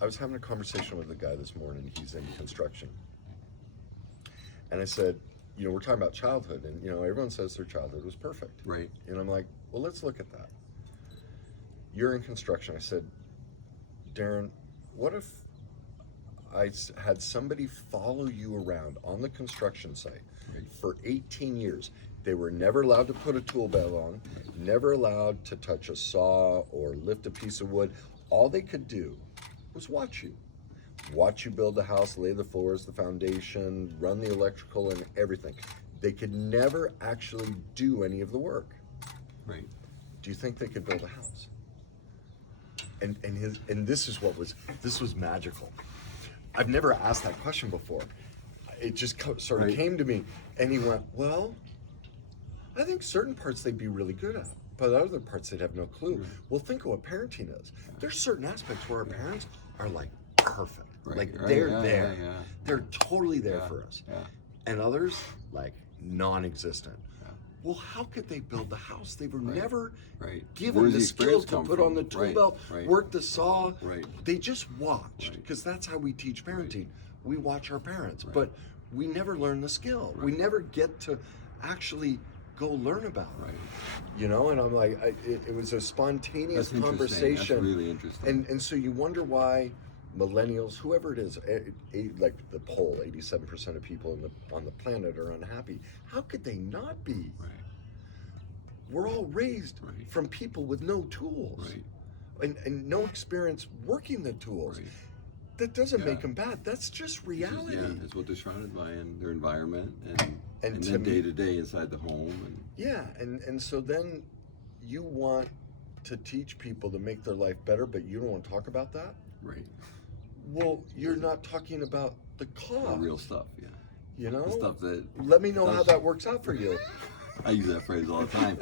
I was having a conversation with a guy this morning. He's in construction. And I said, you know, we're talking about childhood, and, you know, everyone says their childhood was perfect. Right. And I'm like, well, let's look at that. You're in construction. I said, Darren, what if I had somebody follow you around on the construction site for 18 years? They were never allowed to put a tool belt on, never allowed to touch a saw or lift a piece of wood. All they could do was watch you build the house, lay the floors, the foundation, run the electrical and everything. They could never actually do any of the work. Right. Do you think they could build a house? And this was magical. I've never asked that question before. It just sort of came to me, and he went, well, I think certain parts they'd be really good at, but other parts they'd have no clue. Right. Well, think of what parenting is. There's certain aspects where our parents are like perfect. Right. Like Right. they're Yeah, there. yeah, yeah. They're totally there for us. Yeah. And others, like non-existent. Yeah. Well, how could they build the house? They were Right. never Right. given Where's the skills experience to come put from? on the tool Right. belt, Right. work the saw. Right. They just watched, Right. because that's how we teach parenting. We watch our parents, Right. but we never learn the skill. We Right. never get to actually go learn about it. Right. You know, and I'm like, it was a spontaneous That's interesting. conversation. That's really interesting. And so you wonder why millennials, whoever it is, like the poll, 87% of people on the planet are unhappy. How could they not be? Right. We're all raised Right. from people with no tools, Right. and no experience working the tools. Right. That doesn't Yeah. make them bad. That's just reality. Yeah, it's what they're surrounded by in their environment and to then me- day to day inside the home. And Yeah, and so then you want to teach people to make their life better, but you don't want to talk about that? right. Well, you're not talking about the The cause. real stuff, yeah. You know? The stuff that Let me know how does- that works out for you. I use that phrase all the time.